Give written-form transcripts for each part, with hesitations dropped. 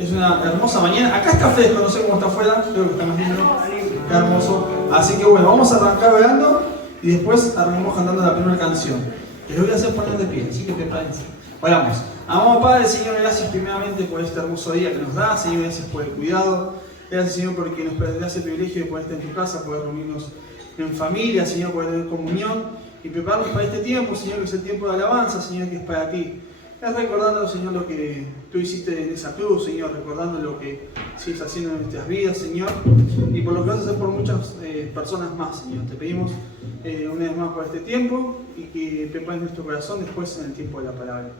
Es una hermosa mañana. Acá está fresco, no sé cómo está afuera, creo que está más lindo. Qué hermoso. Así que bueno, vamos a arrancar orando y después arrancamos cantando la primera canción. Que les voy a hacer poner de pie, así que prepárense. Oramos. Amado Padre, Señor, gracias primeramente por este hermoso día que nos da. Señor, gracias por el cuidado. Gracias, Señor, porque nos das el privilegio de poder estar en tu casa, poder reunirnos en familia, Señor, poder tener comunión y prepararnos para este tiempo, Señor, que es el tiempo de alabanza, Señor, que es para ti. Es recordando, Señor, lo que tú hiciste en esa cruz, Señor, recordando lo que sigues haciendo en nuestras vidas, Señor, y por lo que vas a hacer por muchas personas más, Señor. Te pedimos una vez más por este tiempo y que prepares nuestro corazón después en el tiempo de la palabra.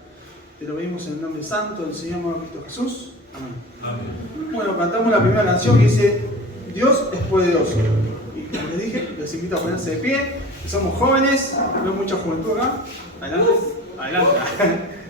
Te lo pedimos en el nombre santo del Señor amado Cristo Jesús. Amén. Amén. Bueno, cantamos la primera canción que dice Dios es poderoso. Y como les dije, les invito a ponerse de pie. Somos jóvenes, veo mucha juventud acá. Adelante, adelante.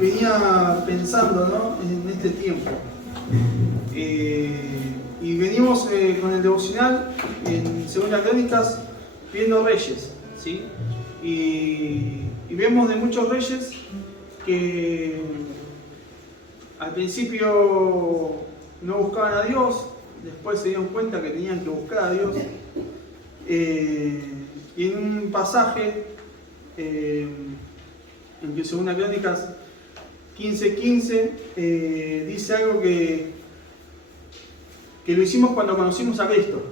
venía pensando, ¿no?, en este tiempo. Y venimos con el devocional en Segunda Crónicas viendo reyes, ¿sí? Y vemos de muchos reyes que al principio no buscaban a Dios, después se dieron cuenta que tenían que buscar a Dios. Y en un pasaje en Segunda Crónicas 15:15 dice algo que lo hicimos cuando conocimos a Cristo.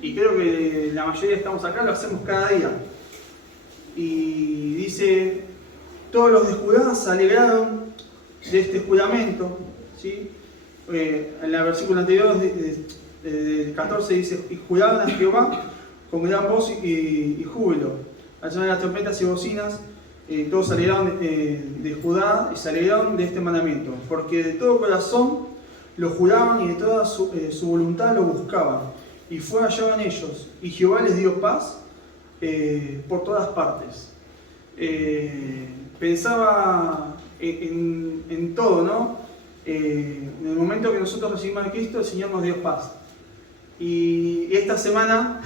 Y creo que la mayoría estamos acá, lo hacemos cada día. Y dice, todos los de Judá se alegraron de este juramento, ¿sí? En el versículo anterior, del 14, dice, y juraron a Jehová con gran voz y júbilo. Al sonar las trompetas y bocinas, todos se alegraron de Judá y se alegraron de este mandamiento, porque de todo corazón lo juraban y de toda su voluntad lo buscaban, y fue hallado en ellos, y Jehová les dio paz por todas partes. Pensaba en todo, ¿no? En el momento que nosotros recibimos a Cristo, el Señor nos dio paz. Y esta semana,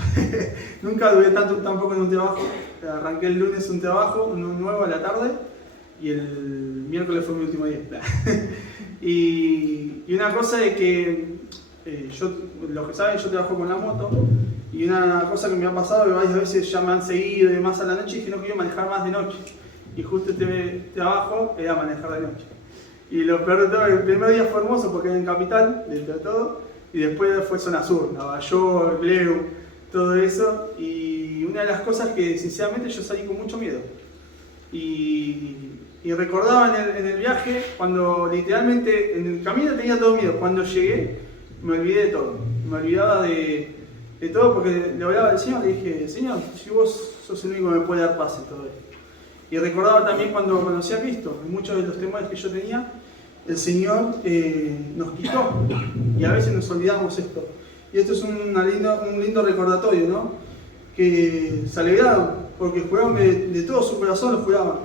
nunca duré tanto tampoco en un trabajo. Arranqué el lunes un trabajo, uno nuevo a la tarde, y el miércoles fue mi último día. Y una cosa es que, los que saben, yo trabajo con la moto, y una cosa que me ha pasado, que varias veces ya me han seguido y demás a la noche, es que no quiero manejar más de noche. Y justo este trabajo era manejar de noche. Y lo peor de todo, el primer día fue hermoso porque era en Capital, dentro de todo, y después fue zona sur, Nueva York, Leu, todo eso. Y una de las cosas que sinceramente yo salí con mucho miedo. Y recordaba en el viaje, cuando literalmente en el camino tenía todo miedo. Cuando llegué, me olvidé de todo. Me olvidaba de todo porque le hablaba al Señor, le dije, Señor, si vos sos el único que me puede dar paz en todo esto. Y recordaba también cuando conocí a Cristo, en muchos de los temores que yo tenía, el Señor nos quitó. Y a veces nos olvidamos esto. Y esto es un lindo recordatorio, ¿no? Que se alegraron, porque juraban de todo su corazón, lo juraban.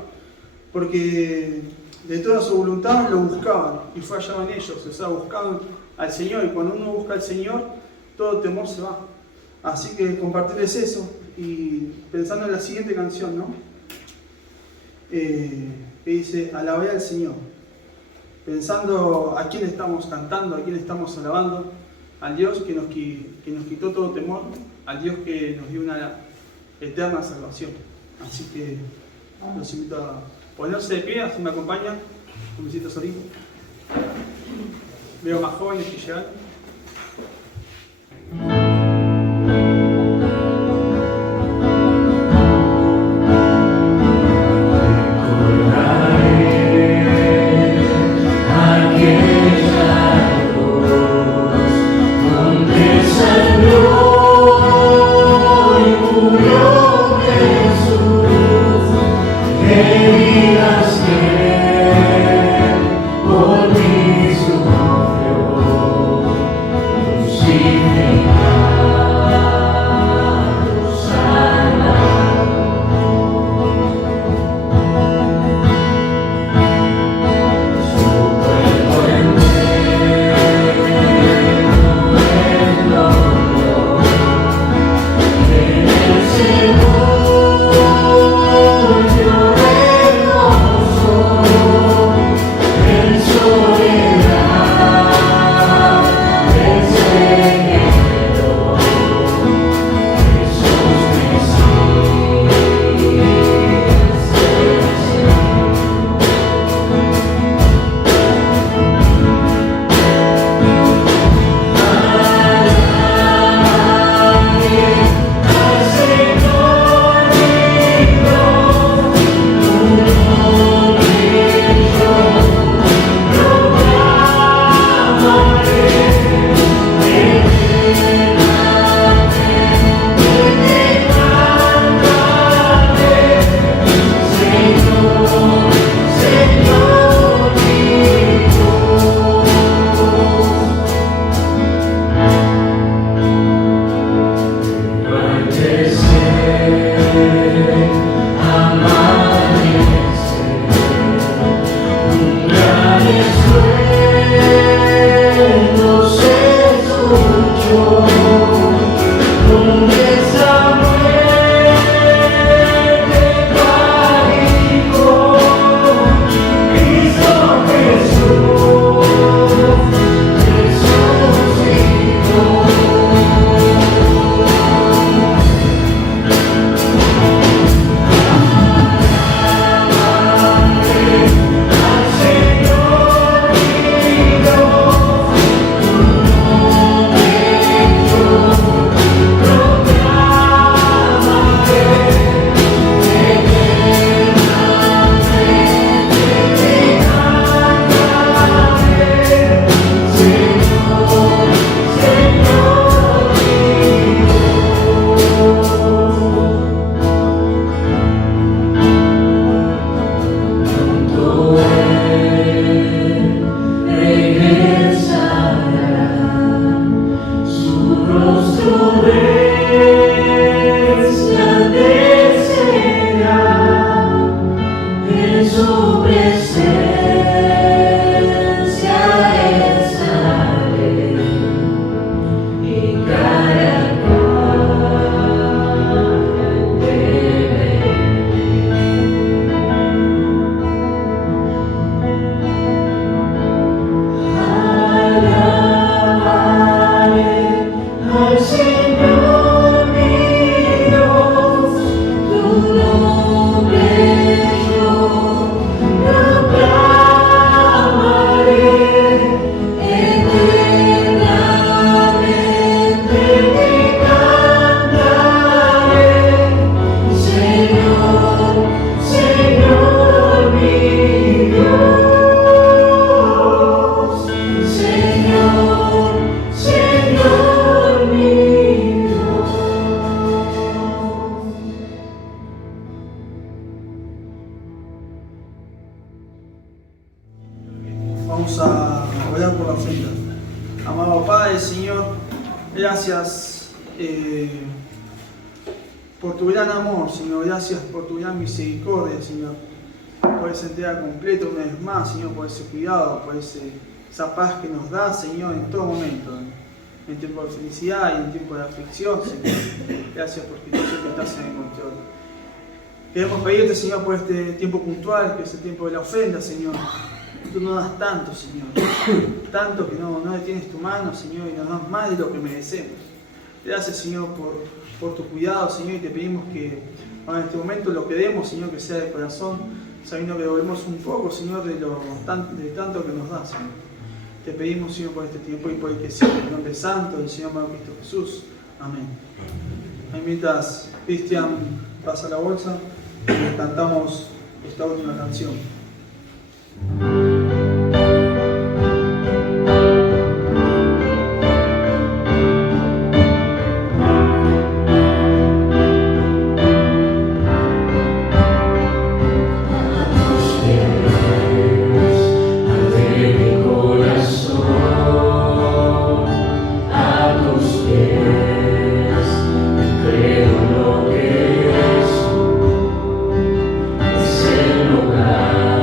Porque de toda su voluntad lo buscaban y fue hallado en ellos. O sea, buscaban al Señor, y cuando uno busca al Señor, todo temor se va. Así que compartirles eso, y pensando en la siguiente canción, ¿no? Que dice, alabaré al Señor. Pensando a quién estamos cantando, a quién estamos alabando, al Dios que nos quitó todo temor, al Dios que nos dio una eterna salvación. Así que los invito a ponerse de pie, así me acompañan, un besito solito. Veo más jóvenes que llegan. Por mí sufrió, crucificado. Vamos a orar por la ofrenda. Amado Padre, Señor, gracias por tu gran amor, Señor. Gracias por tu gran misericordia, Señor. Por esa entrega completa una vez más, Señor, por ese cuidado, por esa paz que nos da, Señor, en todo momento. En tiempo de felicidad y en tiempo de aflicción, Señor. Gracias porque tú siempre estás en el control. Queremos pedirte, Señor, por este tiempo puntual, que es el tiempo de la ofrenda, Señor. Tú nos das tanto, Señor. Tanto que no detienes tu mano, Señor, y nos das más de lo que merecemos. Gracias, Señor, por tu cuidado, Señor, y te pedimos que en este momento lo que demos, Señor, que sea de corazón, sabiendo que devolvemos un poco, Señor, de tanto que nos das, Señor. Te pedimos, Señor, por este tiempo y por el que sigue, en el nombre santo del Señor amado Cristo Jesús. Amén. Mientras Cristian pasa la bolsa, cantamos esta última canción. Es el lugar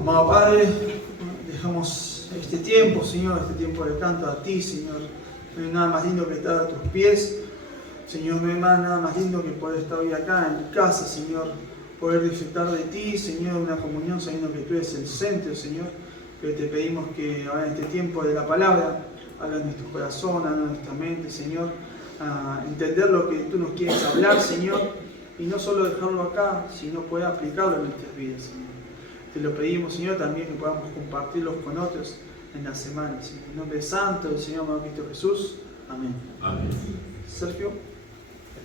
Amado Padre, dejamos este tiempo, Señor, este tiempo de canto a ti, Señor. No hay nada más lindo que estar a tus pies. Señor, no hay nada más lindo que poder estar hoy acá en mi casa, Señor. Poder disfrutar de ti, Señor, una comunión sabiendo que tú eres el centro, Señor. Que te pedimos que ahora en este tiempo de la palabra, haga en nuestro corazón, haga en nuestra mente, Señor. A entender lo que tú nos quieres hablar, Señor. Y no solo dejarlo acá, sino poder aplicarlo en nuestras vidas, Señor. Te lo pedimos, Señor, también que podamos compartirlos con otros en la semana. Señor. En nombre santo del Señor amado Cristo Jesús. Amén. Amén. Sergio.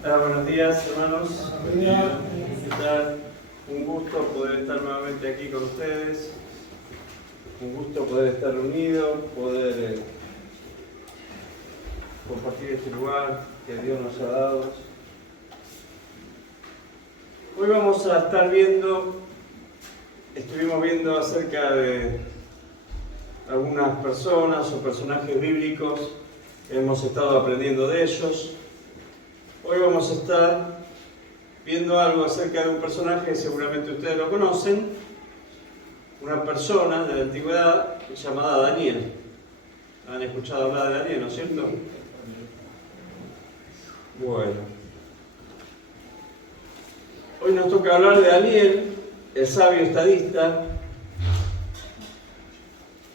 Buenos días, hermanos. ¿Qué tal? Un gusto poder estar nuevamente aquí con ustedes. Un gusto poder estar reunidos, poder compartir este lugar que Dios nos ha dado. Hoy vamos a estar estuvimos viendo acerca de algunas personas o personajes bíblicos, hemos estado aprendiendo de ellos. Hoy vamos a estar viendo algo acerca de un personaje que seguramente ustedes lo conocen, una persona de la antigüedad llamada Daniel. ¿Han escuchado hablar de Daniel, no es cierto? Bueno. Hoy nos toca hablar de Daniel, el sabio estadista,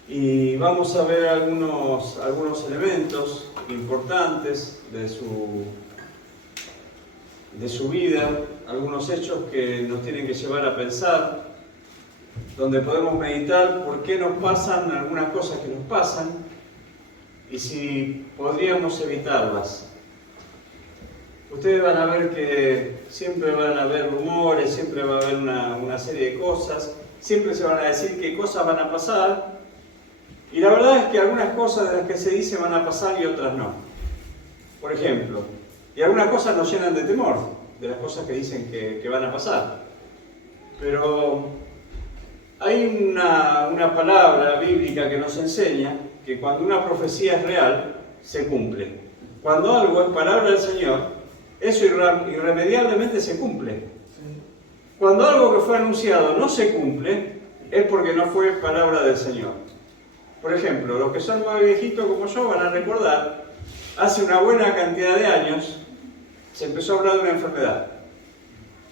y vamos a ver algunos elementos importantes de su vida, algunos hechos que nos tienen que llevar a pensar, donde podemos meditar por qué nos pasan algunas cosas que nos pasan y si podríamos evitarlas. Ustedes van a ver que siempre van a haber rumores, siempre va a haber una serie de cosas, siempre se van a decir qué cosas van a pasar, y la verdad es que algunas cosas de las que se dice van a pasar y otras no. Por ejemplo, y algunas cosas nos llenan de temor, de las cosas que dicen que van a pasar. Pero hay una palabra bíblica que nos enseña que cuando una profecía es real, se cumple. Cuando algo es palabra del Señor, eso irremediablemente se cumple. Cuando algo que fue anunciado no se cumple, es porque no fue palabra del Señor. Por ejemplo, los que son más viejitos como yo van a recordar, hace una buena cantidad de años se empezó a hablar de una enfermedad.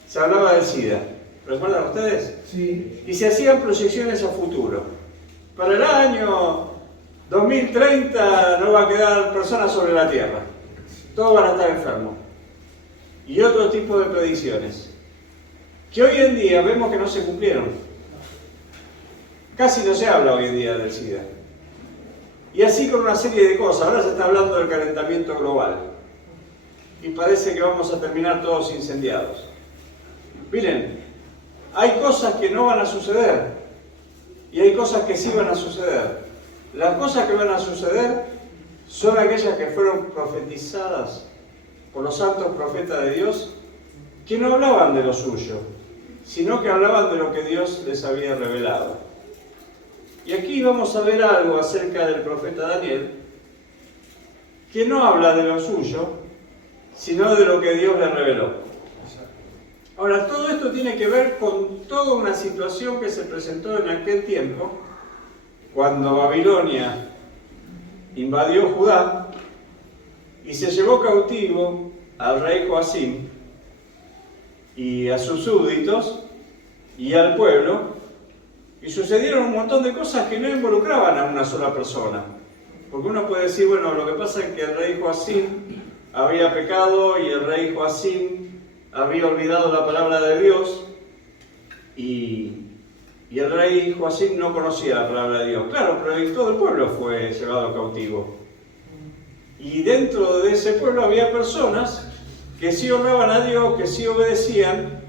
Se hablaba del SIDA. ¿Recuerdan ustedes? Sí. Y se hacían proyecciones a futuro. Para el año 2030 no va a quedar personas sobre la Tierra. Todos van a estar enfermos. Y otro tipo de predicciones, que hoy en día vemos que no se cumplieron. Casi no se habla hoy en día del SIDA. Y así con una serie de cosas. Ahora se está hablando del calentamiento global. Y parece que vamos a terminar todos incendiados. Miren, hay cosas que no van a suceder. Y hay cosas que sí van a suceder. Las cosas que van a suceder son aquellas que fueron profetizadas por los santos profetas de Dios, que no hablaban de lo suyo, sino que hablaban de lo que Dios les había revelado. Y aquí vamos a ver algo acerca del profeta Daniel, que no habla de lo suyo, sino de lo que Dios le reveló. Ahora, todo esto tiene que ver con toda una situación que se presentó en aquel tiempo, cuando Babilonia invadió Judá, y se llevó cautivo al rey Joacim y a sus súbditos y al pueblo, y sucedieron un montón de cosas que no involucraban a una sola persona. Porque uno puede decir, bueno, lo que pasa es que el rey Joacim había pecado y el rey Joacim había olvidado la palabra de Dios y el rey Joacim no conocía la palabra de Dios. Claro, pero todo el pueblo fue llevado cautivo. Y dentro de ese pueblo había personas que sí honraban a Dios, que sí obedecían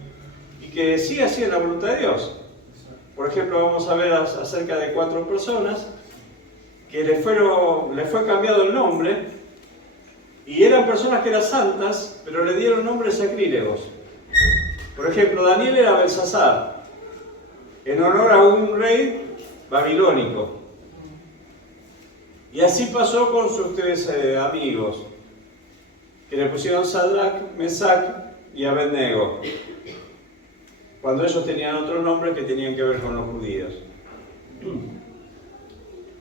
y que sí hacían la voluntad de Dios. Por ejemplo, vamos a ver acerca de 4 personas que le fue cambiado el nombre y eran personas que eran santas, pero le dieron nombres sacrílegos. Por ejemplo, Daniel era Belsasar, en honor a un rey babilónico. Y así pasó con sus tres amigos, que le pusieron Sadrach, Mesach y Abednego, cuando ellos tenían otros nombres que tenían que ver con los judíos.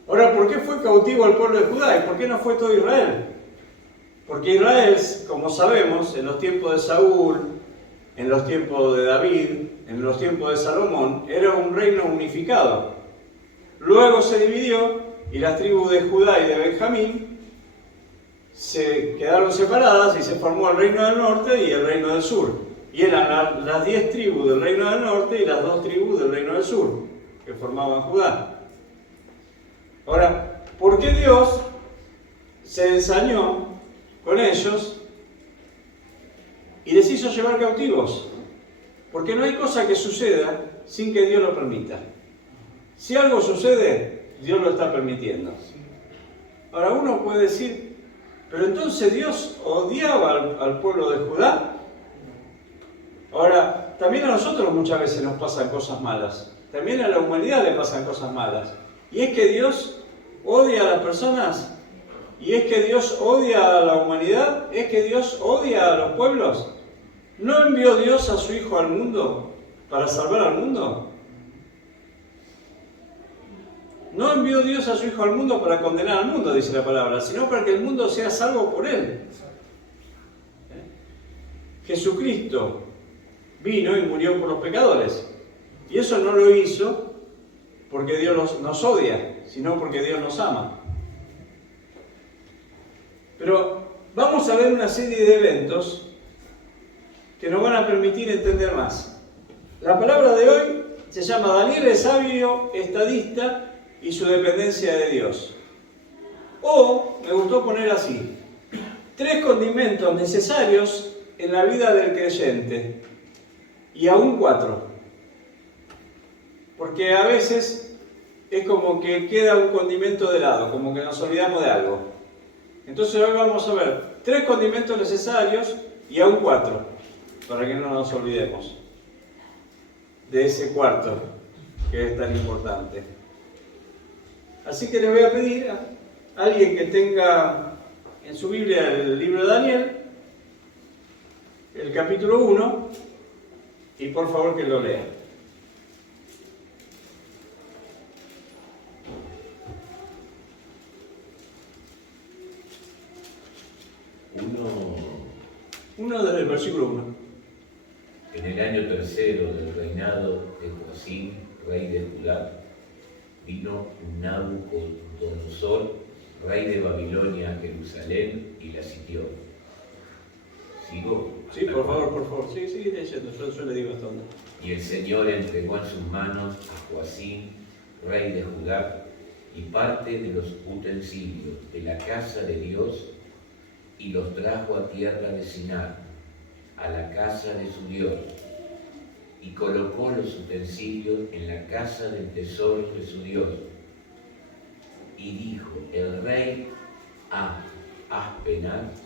Ahora, ¿por qué fue cautivo el pueblo de Judá y por qué no fue todo Israel? Porque Israel, como sabemos, en los tiempos de Saúl, en los tiempos de David, en los tiempos de Salomón, era un reino unificado. Luego se dividió y las tribus de Judá y de Benjamín se quedaron separadas y se formó el reino del norte y el reino del sur. Y eran las 10 tribus del reino del norte y las 2 tribus del reino del sur, que formaban Judá. Ahora, ¿por qué Dios se ensañó con ellos y les hizo llevar cautivos? Porque no hay cosa que suceda sin que Dios lo permita. Si algo sucede, Dios lo está permitiendo. Ahora uno puede decir, pero entonces Dios odiaba al pueblo de Judá. Ahora, también a nosotros muchas veces nos pasan cosas malas. También a la humanidad le pasan cosas malas. Y es que Dios odia a las personas. Y es que Dios odia a la humanidad. Es que Dios odia a los pueblos. ¿No envió Dios a su Hijo al mundo para salvar al mundo? No envió Dios a su Hijo al mundo para condenar al mundo, dice la palabra, sino para que el mundo sea salvo por Él. Jesucristo vino y murió por los pecadores. Y eso no lo hizo porque Dios nos odia, sino porque Dios nos ama. Pero vamos a ver una serie de eventos que nos van a permitir entender más. La palabra de hoy se llama Daniel es sabio, estadista y su dependencia de Dios. O, me gustó poner así, 3 condimentos necesarios en la vida del creyente, y aún 4. Porque a veces es como que queda un condimento de lado, como que nos olvidamos de algo. Entonces hoy vamos a ver 3 condimentos necesarios y aún 4, para que no nos olvidemos de ese cuarto que es tan importante. Así que le voy a pedir a alguien que tenga en su Biblia el libro de Daniel, el capítulo 1, y por favor que lo lea. Uno desde el versículo 1. En el año tercero del reinado de Joacim, rey de Judá, vino Nabucodonosor, rey de Babilonia, a Jerusalén y la sitió. ¿Sigo? Sí, por favor. Sí, sigue leyendo, yo le digo hasta dónde. Y el Señor entregó en sus manos a Joacim, rey de Judá, y parte de los utensilios de la casa de Dios, y los trajo a tierra de Sinar, a la casa de su Dios, y colocó los utensilios en la casa del tesoro de su Dios. Y dijo el rey a Aspenaz,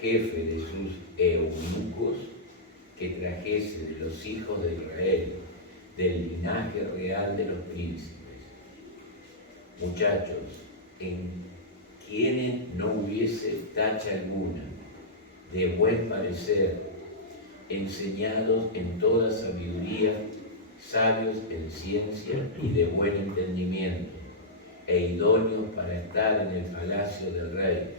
jefe de sus eunucos, que trajese de los hijos de Israel, del linaje real de los príncipes, muchachos, en quienes no hubiese tacha alguna, de buen parecer, enseñados en toda sabiduría, sabios en ciencia y de buen entendimiento, e idóneos para estar en el palacio del rey,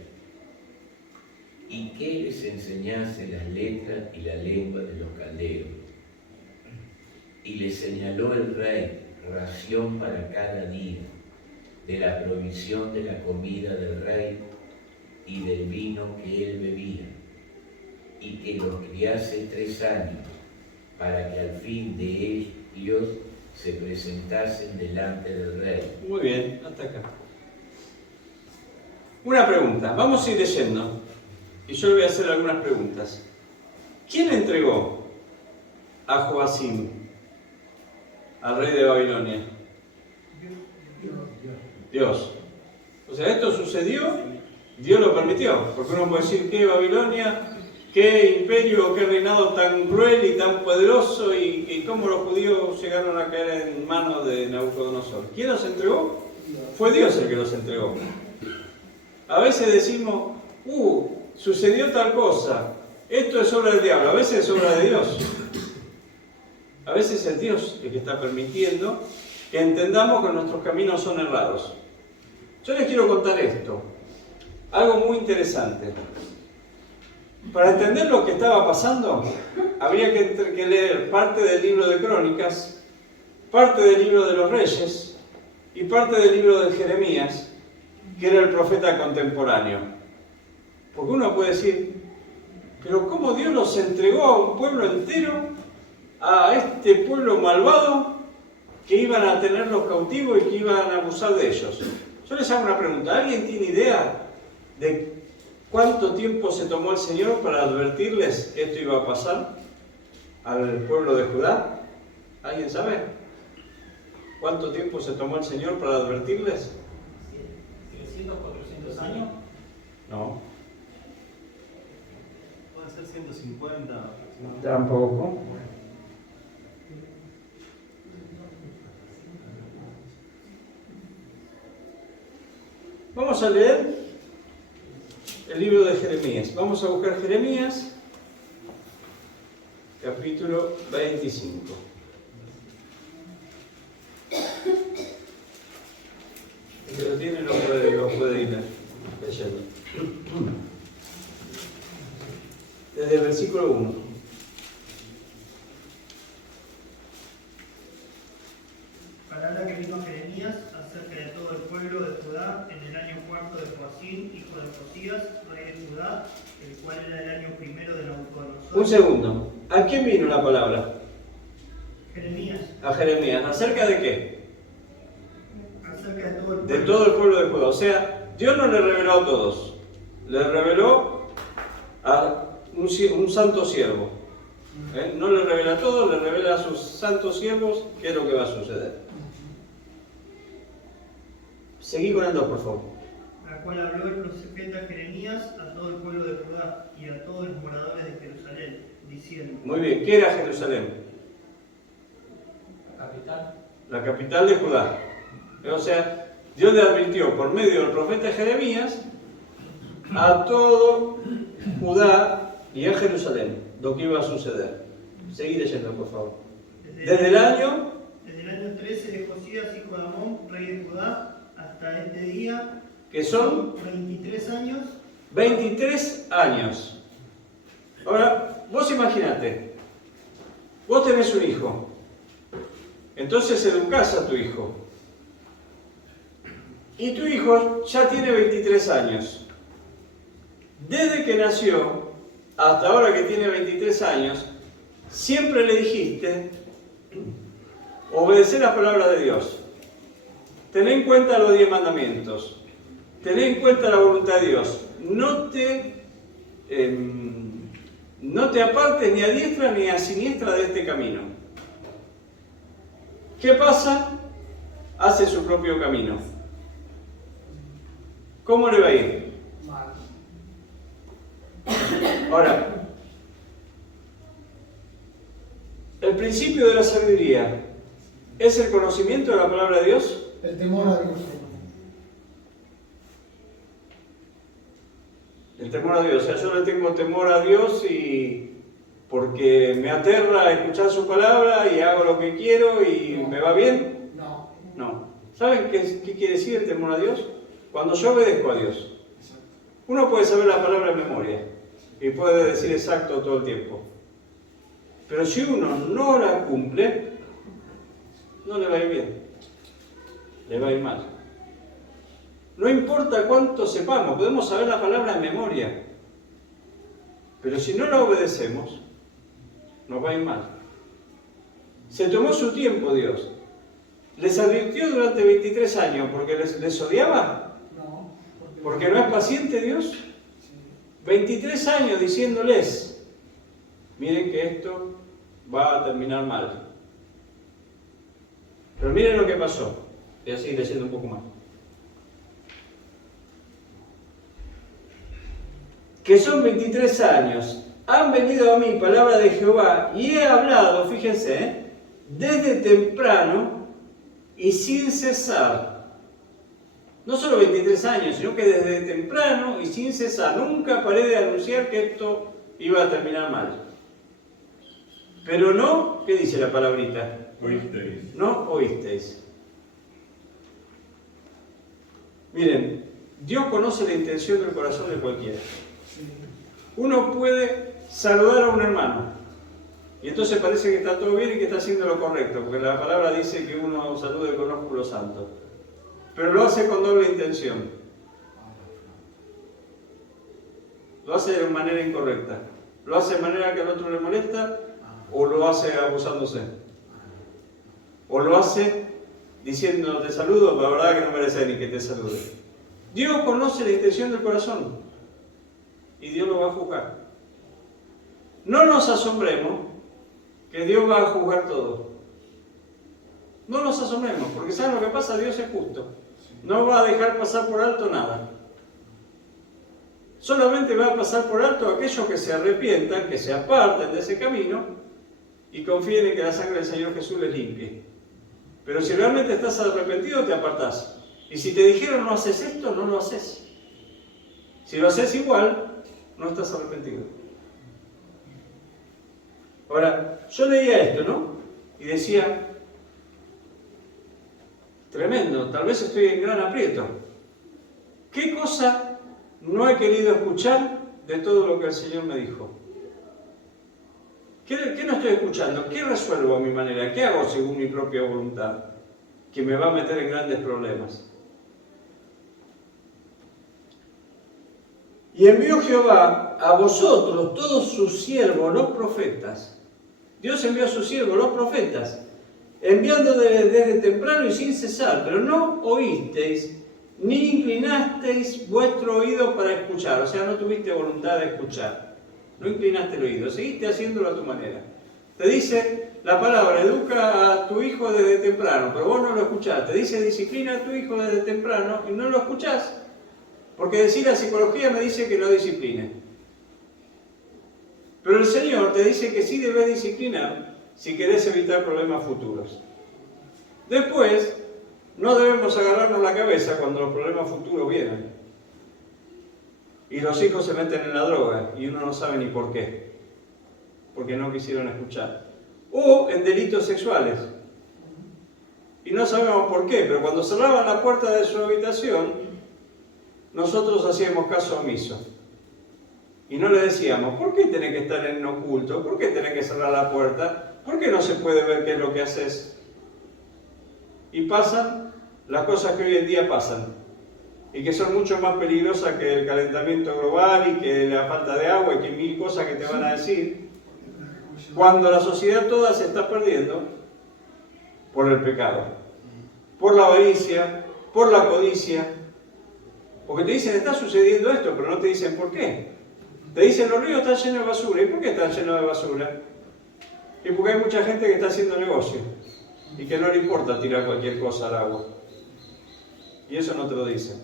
y que les enseñase las letras y la lengua de los caldeos. Y les señaló el rey ración para cada día, de la provisión de la comida del rey y del vino que él bebía, y que los criase 3 años, para que al fin de ellos se presentasen delante del rey. Muy bien, hasta acá. Una pregunta, vamos a ir leyendo, y yo le voy a hacer algunas preguntas. ¿Quién entregó a Joacim, al rey de Babilonia? Dios. O sea, esto sucedió, Dios lo permitió, porque uno puede decir que Babilonia, qué imperio, qué reinado tan cruel y tan poderoso, y cómo los judíos llegaron a caer en manos de Nabucodonosor. ¿Quién los entregó? Fue Dios el que los entregó. A veces decimos, sucedió tal cosa, esto es obra del diablo, a veces es obra de Dios. A veces es Dios el que está permitiendo que entendamos que nuestros caminos son errados. Yo les quiero contar esto, algo muy interesante. Para entender lo que estaba pasando, habría que leer parte del libro de Crónicas, parte del libro de los Reyes y parte del libro de Jeremías, que era el profeta contemporáneo. Porque uno puede decir, pero ¿cómo Dios los entregó a un pueblo entero, a este pueblo malvado, que iban a tenerlos cautivos y que iban a abusar de ellos? Yo les hago una pregunta, ¿alguien tiene idea de cuánto tiempo se tomó el Señor para advertirles que esto iba a pasar al pueblo de Judá? ¿Alguien sabe? ¿Cuánto tiempo se tomó el Señor para advertirles? 300, 400 años. No. Puede ser 150. Tampoco. Vamos a leer el libro de Jeremías. Vamos a buscar Jeremías, capítulo 25. El que lo tiene lo puede ir leyendo. Desde el versículo 1. Palabra que vino Jeremías acerca de todo el pueblo de Judá en el año cuarto de Joacim, hijo de Josías, rey de Judá, el cual era el año primero de Nabucodonosor. Un segundo. ¿A quién vino la palabra? Jeremías, A Jeremías. ¿Acerca de qué? acerca de todo el pueblo. De todo el pueblo de Judá. O sea, Dios no le reveló a todos. Le reveló a un santo siervo. No le revela a todos, le revela a sus santos siervos qué es lo que va a suceder. Seguí con el 2, por favor. La cual habló el profeta Jeremías a todo el pueblo de Judá y a todos los moradores de Jerusalén, diciendo: Muy bien, ¿qué era Jerusalén? La capital. La capital de Judá. O sea, Dios le advirtió por medio del profeta Jeremías a todo Judá y a Jerusalén lo que iba a suceder. Seguí leyendo, por favor. Desde el año 13 de Josías, hijo de Amón, rey de Judá, hasta este día, que son 23 años. 23 años. Ahora, vos imaginate, vos tenés un hijo, entonces educás a tu hijo, y tu hijo ya tiene 23 años. Desde que nació hasta ahora que tiene 23 años, siempre le dijiste, obedecer la palabra de Dios, tener en cuenta los 10 mandamientos, tener en cuenta la voluntad de Dios, no te apartes ni a diestra ni a siniestra de este camino. ¿Qué pasa? Hace su propio camino. ¿Cómo le va a ir? Mal. Ahora, el principio de la sabiduría es el conocimiento de la palabra de Dios. El temor a Dios. El temor a Dios. O sea, yo le tengo temor a Dios y porque me aterra escuchar su palabra y hago lo que quiero y me va bien. No. No. ¿Saben qué quiere decir el temor a Dios? Cuando yo obedezco a Dios. Uno puede saber la palabra de memoria y puede decir exacto todo el tiempo. Pero si uno no la cumple, no le va a ir bien. Le va a ir mal. No importa cuánto sepamos, podemos saber la palabra de memoria. Pero si no la obedecemos, nos va a ir mal. Se tomó su tiempo Dios. ¿Les advirtió durante 23 años porque les odiaba? No. ¿Porque no es paciente Dios? 23 años diciéndoles, miren que esto va a terminar mal. Pero miren lo que pasó. Voy a seguir leyendo un poco más. Que son 23 años, han venido a mí palabra de Jehová y he hablado, fíjense, desde temprano y sin cesar No solo 23 años, sino que desde temprano y sin cesar, nunca paré de anunciar que esto iba a terminar mal. Pero no, ¿qué dice la palabrita? Oísteis. No oísteis. Miren, Dios conoce la intención del corazón de cualquiera. Uno puede saludar a un hermano y entonces parece que está todo bien y que está haciendo lo correcto, porque la palabra dice que uno salude con ósculo santo, pero lo hace con doble intención. Lo hace de manera incorrecta. Lo hace de manera que al otro le molesta, o lo hace abusándose. O lo hace diciendo te saludo, pero la verdad que no merece ni que te salude. Dios conoce la intención del corazón y Dios lo va a juzgar. No nos asombremos que Dios va a juzgar todo. No nos asombremos, porque ¿saben lo que pasa? Dios es justo. No va a dejar pasar por alto nada. Solamente va a pasar por alto a aquellos que se arrepientan, que se aparten de ese camino y confíen en que la sangre del Señor Jesús les limpie. Pero si realmente estás arrepentido, te apartás. Y si te dijeron no haces esto, no lo haces. Si lo haces igual, no estás arrepentido. Ahora, yo leía esto, ¿no? Y decía, tremendo, tal vez estoy en gran aprieto. ¿Qué cosa no he querido escuchar de todo lo que el Señor me dijo? ¿Qué no estoy escuchando? ¿Qué resuelvo a mi manera? ¿Qué hago según mi propia voluntad? Que me va a meter en grandes problemas. Y envió Jehová a vosotros, todos sus siervos, los profetas. Dios envió a sus siervos, los profetas, enviando desde temprano y sin cesar, pero no oísteis, ni inclinasteis vuestro oído para escuchar. O sea, no tuviste voluntad de escuchar. No inclinaste el oído, seguiste haciéndolo a tu manera. Te dice la palabra, educa a tu hijo desde temprano, pero vos no lo escuchás. Te dice, disciplina a tu hijo desde temprano y no lo escuchás. Porque decir la psicología me dice que no discipline. Pero el Señor te dice que sí debes disciplinar si querés evitar problemas futuros. Después, no debemos agarrarnos la cabeza cuando los problemas futuros vienen. Y los hijos se meten en la droga y uno no sabe ni por qué. Porque no quisieron escuchar. O en delitos sexuales. Y no sabemos por qué, pero cuando cerraban la puerta de su habitación, nosotros hacíamos caso omiso. Y no le decíamos, ¿por qué tenés que estar en oculto? ¿Por qué tenés que cerrar la puerta? ¿Por qué no se puede ver qué es lo que haces? Y pasan las cosas que hoy en día pasan. Y que son mucho más peligrosas que el calentamiento global y que la falta de agua y que mil cosas que te van a decir. Cuando la sociedad toda se está perdiendo por el pecado. Por la avaricia, por la codicia. Porque te dicen, está sucediendo esto, pero no te dicen por qué. Te dicen, los ríos están llenos de basura. ¿Y por qué están llenos de basura? Y porque hay mucha gente que está haciendo negocio y que no le importa tirar cualquier cosa al agua. Y eso no te lo dicen.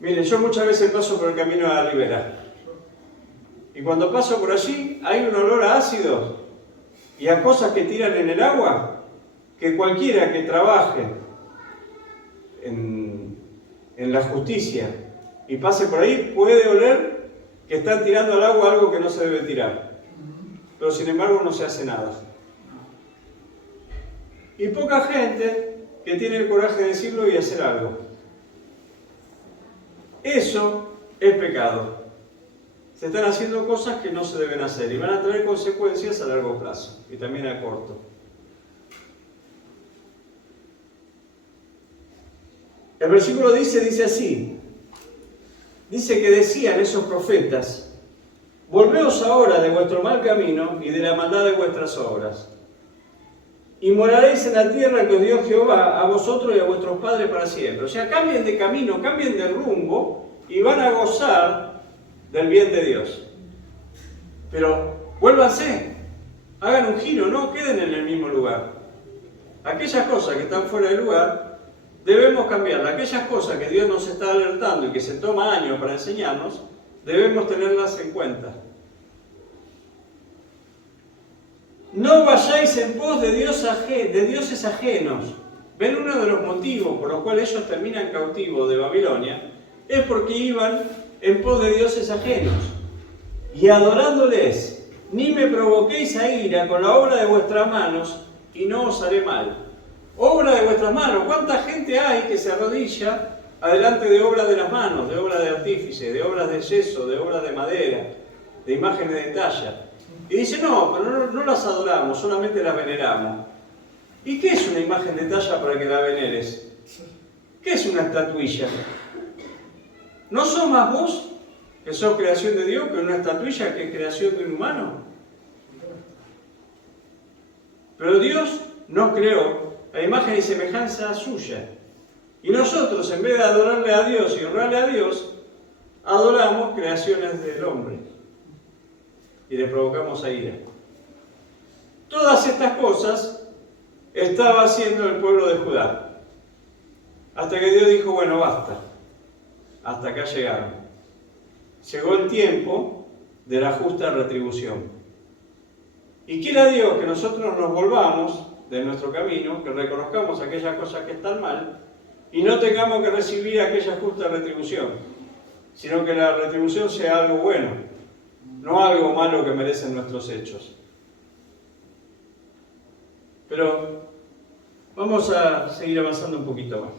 Miren, yo muchas veces paso por el camino de la Ribera. Y cuando paso por allí, hay un olor a ácidos y a cosas que tiran en el agua, que cualquiera que trabaje en la justicia y pase por ahí puede oler que están tirando al agua algo que no se debe tirar. Pero sin embargo no se hace nada. Y poca gente que tiene el coraje de decirlo y hacer algo. Eso es pecado. Se están haciendo cosas que no se deben hacer y van a traer consecuencias a largo plazo y también a corto. El versículo dice así, dice que decían esos profetas, volveos ahora de vuestro mal camino y de la maldad de vuestras obras, y moraréis en la tierra que os dio Jehová a vosotros y a vuestros padres para siempre. O sea, cambien de camino, cambien de rumbo y van a gozar del bien de Dios. Pero vuélvanse, hagan un giro, no queden en el mismo lugar. Aquellas cosas que están fuera de lugar, debemos cambiarlas. Aquellas cosas que Dios nos está alertando y que se toma años para enseñarnos, debemos tenerlas en cuenta. no vayáis en pos de dioses ajenos. Ven, uno de los motivos por los cuales ellos terminan cautivos de Babilonia es porque iban en pos de dioses ajenos. Y adorándoles, ni me provoquéis a ira con la obra de vuestras manos, y no os haré mal. Obra de vuestras manos. ¿Cuánta gente hay que se arrodilla adelante de obras de las manos, de obras de artífice, de obras de yeso, de obras de madera, de imágenes de talla? Y dice, no, pero no las adoramos, solamente las veneramos. ¿Y qué es una imagen de talla para que la veneres? ¿Qué es una estatuilla? ¿No sos más vos, que sos creación de Dios, que una estatuilla que es creación de un humano? Pero Dios nos creó a imagen y semejanza suya. Y nosotros, en vez de adorarle a Dios y honrarle a Dios, adoramos creaciones del hombre. Y le provocamos a ira. Todas estas cosas estaba haciendo el pueblo de Judá. Hasta que Dios dijo, bueno, basta. Hasta acá llegaron. Llegó el tiempo de la justa retribución. Y quiera Dios que nosotros nos volvamos de nuestro camino, que reconozcamos aquellas cosas que están mal y no tengamos que recibir aquella justa retribución, sino que la retribución sea algo bueno, no algo malo que merecen nuestros hechos. Pero vamos a seguir avanzando un poquito más.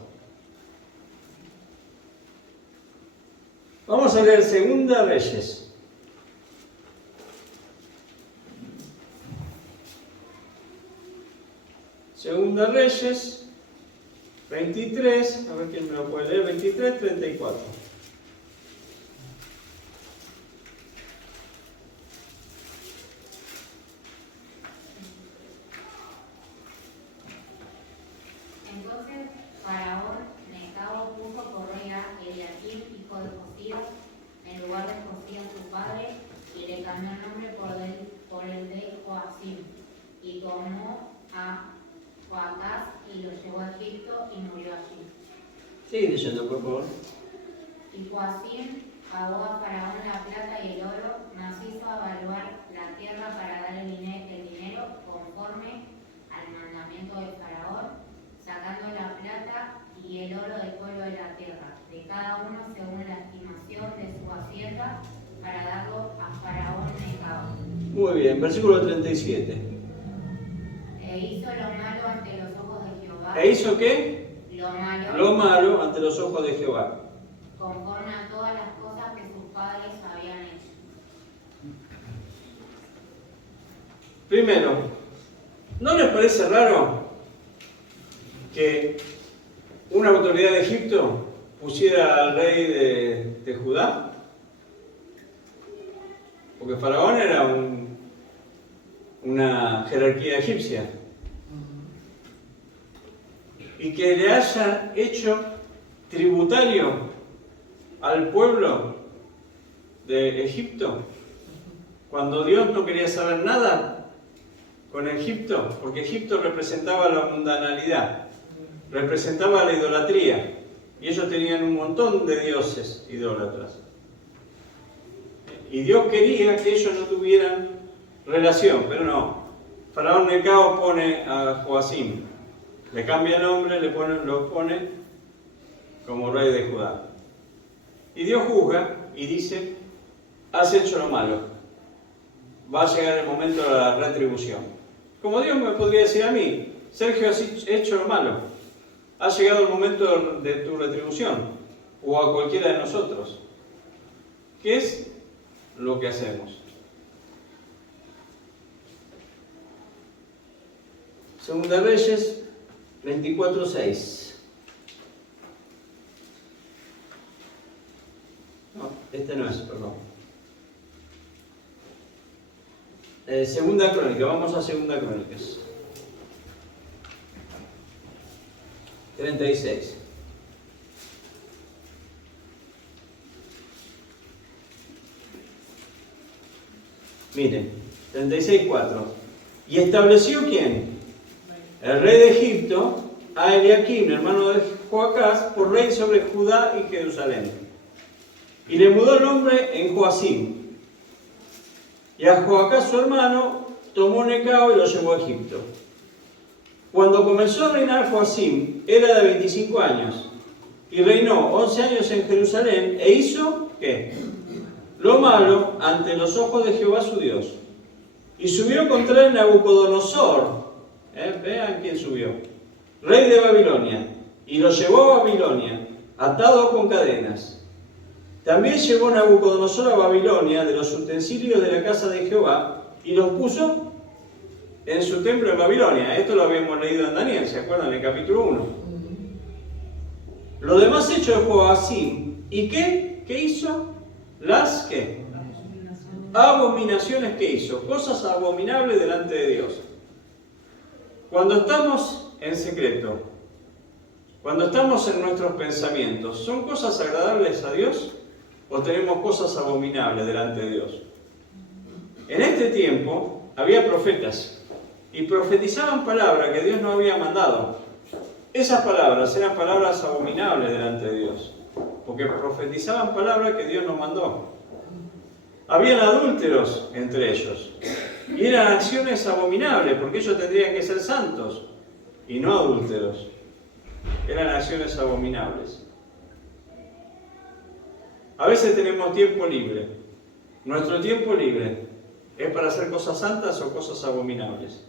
Vamos a leer Segunda Reyes. Segunda Reyes 23, a ver quién me lo puede leer, 23, 34. Entonces Faraón Necao puso por rey a Eliakim, hijo de Josías, en lugar de Josías su padre, y le cambió el nombre por el de Joacim, y tomó a Joacás y lo llevó a Egipto y murió allí. Sigue leyendo, por favor. Y Joacim pagó a Faraón la plata y el oro, mas hizo avaluar la tierra para dar el dinero conforme al mandamiento de Faraón, sacando la plata y el oro del pueblo de la tierra, de cada uno según la estimación de su hacienda, para darlo a Faraón Necao. Muy bien, versículo 37. E hizo lo malo ante los ojos de Jehová. ¿E hizo qué? Lo malo ante los ojos de Jehová. Conforme a todas las cosas que sus padres habían hecho. Primero, ¿no les parece raro que una autoridad de Egipto pusiera al rey de Judá? Porque Faraón era una jerarquía egipcia. Y que le haya hecho tributario al pueblo de Egipto, cuando Dios no quería saber nada con Egipto, porque Egipto representaba la mundanalidad, representaba la idolatría, y ellos tenían un montón de dioses idólatras. Y Dios quería que ellos no tuvieran relación, pero no. Faraón Necao pone a Joacim, le cambia el nombre, lo pone como rey de Judá. Y Dios juzga y dice, has hecho lo malo, va a llegar el momento de la retribución. Como Dios me podría decir a mí, Sergio, has hecho lo malo, ha llegado el momento de tu retribución, o a cualquiera de nosotros. ¿Qué es lo que hacemos? Segunda Reyes 24:6. No, este no es, perdón. Segunda Crónica, vamos a Segunda Crónicas. 36. Miren, 36:4. ¿Y estableció quién? El rey de Egipto a Eliakim, hermano de Joacás, por rey sobre Judá y Jerusalén. Y le mudó el nombre en Joacim. Y a Joacás su hermano tomó Necao y lo llevó a Egipto. Cuando comenzó a reinar Joacim, era de 25 años, y reinó 11 años en Jerusalén, e hizo, ¿qué? Lo malo ante los ojos de Jehová su Dios. Y subió contra él Nabucodonosor, vean quién subió, rey de Babilonia, y lo llevó a Babilonia, atado con cadenas. También llevó Nabucodonosor a Babilonia de los utensilios de la casa de Jehová, y los puso en su templo en Babilonia. Esto lo habíamos leído en Daniel, ¿se acuerdan? En el capítulo 1. Lo demás hecho de Joacim, ¿y qué? ¿Qué hizo? Las, ¿qué? Abominaciones que hizo, cosas abominables delante de Dios. Cuando estamos en secreto, cuando estamos en nuestros pensamientos, ¿son cosas agradables a Dios o tenemos cosas abominables delante de Dios? En este tiempo había profetas y profetizaban palabras que Dios no había mandado. Esas palabras eran palabras abominables delante de Dios, porque profetizaban palabras que Dios no mandó. Habían adúlteros entre ellos, y eran acciones abominables, porque ellos tendrían que ser santos, y no adúlteros. Eran acciones abominables. A veces tenemos tiempo libre. Nuestro tiempo libre es para hacer cosas santas o cosas abominables.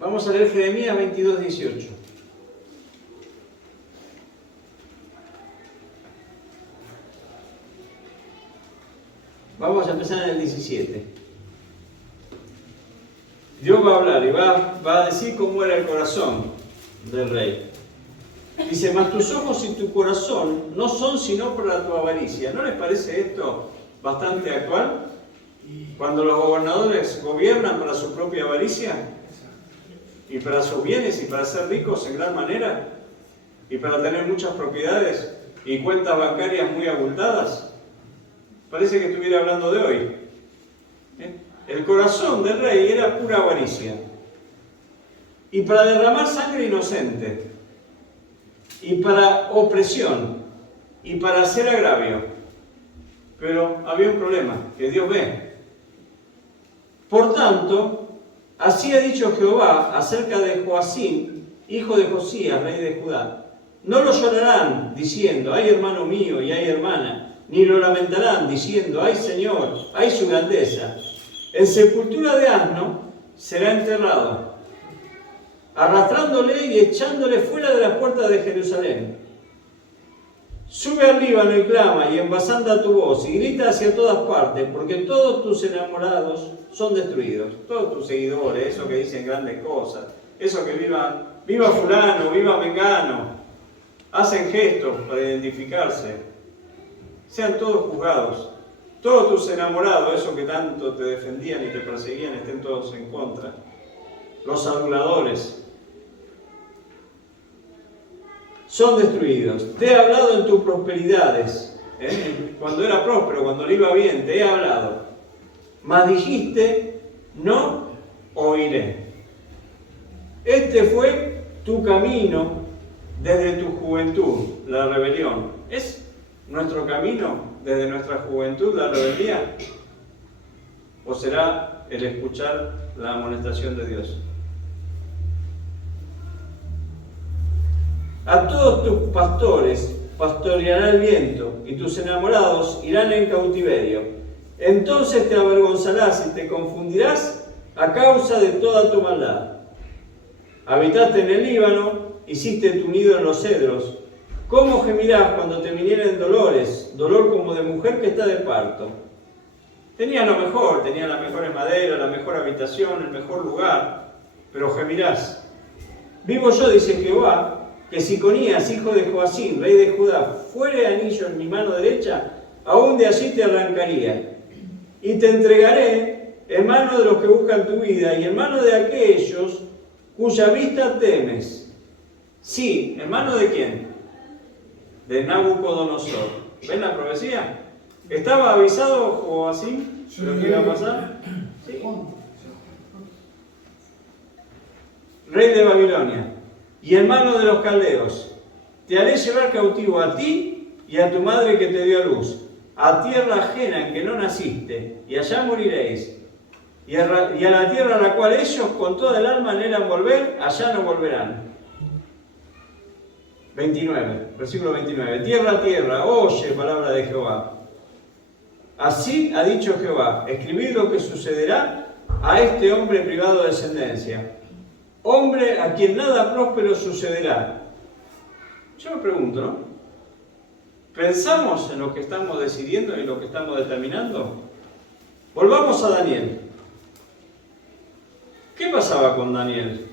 Vamos a leer Jeremías 22:18. Vamos a empezar en el 17. Dios va a hablar y va a decir cómo era el corazón del rey. Dice, mas tus ojos y tu corazón no son sino para tu avaricia. ¿No les parece esto bastante actual? Cuando los gobernadores gobiernan para su propia avaricia y para sus bienes y para ser ricos en gran manera y para tener muchas propiedades y cuentas bancarias muy abultadas. Parece que estuviera hablando de hoy. El corazón del rey era pura avaricia. Y para derramar sangre inocente, y para opresión, y para hacer agravio. Pero había un problema, que Dios ve. Por tanto, así ha dicho Jehová acerca de Joacim, hijo de Josías, rey de Judá. No lo llorarán, diciendo, ay hermano mío y ay hermana, ni lo lamentarán, diciendo, ay Señor, ay su grandeza. En sepultura de asno será enterrado, arrastrándole y echándole fuera de las puertas de Jerusalén. Sube al Líbano y clama, y envasanda tu voz, y grita hacia todas partes, porque todos tus enamorados son destruidos. Todos tus seguidores, esos que dicen grandes cosas, esos que viva fulano, viva mengano, hacen gestos para identificarse. Sean todos juzgados. Todos tus enamorados, esos que tanto te defendían y te perseguían, estén todos en contra. Los aduladores son destruidos. Te he hablado en tus prosperidades. Cuando era próspero, cuando le iba bien, te he hablado. Mas dijiste, no oiré. Este fue tu camino desde tu juventud, la rebelión. ¿Es nuestro camino desde nuestra juventud la rebeldía? ¿O será el escuchar la amonestación de Dios? A todos tus pastores pastoreará el viento, y tus enamorados irán en cautiverio. Entonces te avergonzarás y te confundirás a causa de toda tu maldad. Habitaste en el Líbano, hiciste tu nido en los cedros. ¿Cómo gemirás cuando te vinieren dolores, dolor como de mujer que está de parto? Tenías lo mejor, tenías las mejores maderas, la mejor habitación, el mejor lugar, pero gemirás. Vivo yo, dice Jehová, que si Conías, hijo de Joacim, rey de Judá, fuere anillo en mi mano derecha, aún de allí te arrancaría. Y te entregaré en mano de los que buscan tu vida y en mano de aquellos cuya vista temes. Sí, ¿en mano de quién? De Nabucodonosor. ¿Ven la profecía? ¿Estaba avisado Joacim de lo que iba a pasar? Sí. rey de Babilonia, y en mano de los caldeos, te haré llevar cautivo a ti y a tu madre que te dio a luz, a tierra ajena en que no naciste, y allá moriréis. Y a la tierra a la cual ellos con toda el alma anhelan volver, allá no volverán. 29, versículo 29. Tierra, tierra, oye palabra de Jehová. Así ha dicho Jehová, escribid lo que sucederá a este hombre privado de descendencia. Hombre a quien nada próspero sucederá. Yo me pregunto, ¿no? ¿Pensamos en lo que estamos decidiendo y lo que estamos determinando? Volvamos a Daniel. ¿Qué pasaba con Daniel?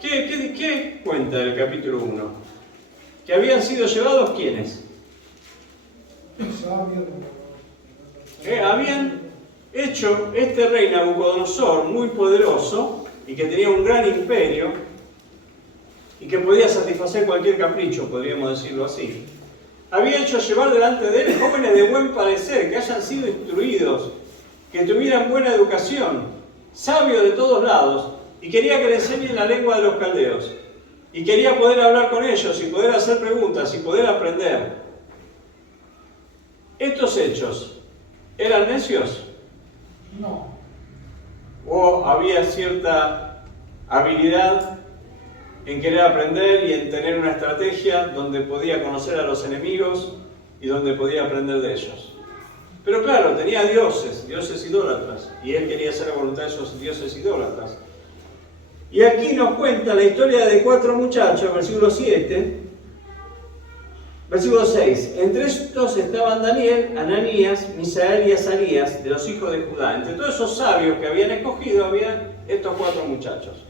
¿Qué cuenta el capítulo 1? ¿Que habían sido llevados quiénes? Habían hecho este rey Nabucodonosor muy poderoso y que tenía un gran imperio y que podía satisfacer cualquier capricho, podríamos decirlo así. Había hecho llevar delante de él jóvenes de buen parecer, que hayan sido instruidos, que tuvieran buena educación, sabios de todos lados, y quería que le enseñen la lengua de los caldeos. Y quería poder hablar con ellos y poder hacer preguntas y poder aprender. ¿Estos hechos eran necios? No. ¿O había cierta habilidad en querer aprender y en tener una estrategia donde podía conocer a los enemigos y donde podía aprender de ellos? Pero claro, tenía dioses idólatras, y él quería hacer la voluntad de esos dioses idólatras. Y aquí nos cuenta la historia de 4 muchachos, versículo 7, versículo 6. Entre estos estaban Daniel, Ananías, Misael y Azarías, de los hijos de Judá. Entre todos esos sabios que habían escogido, había estos 4 muchachos.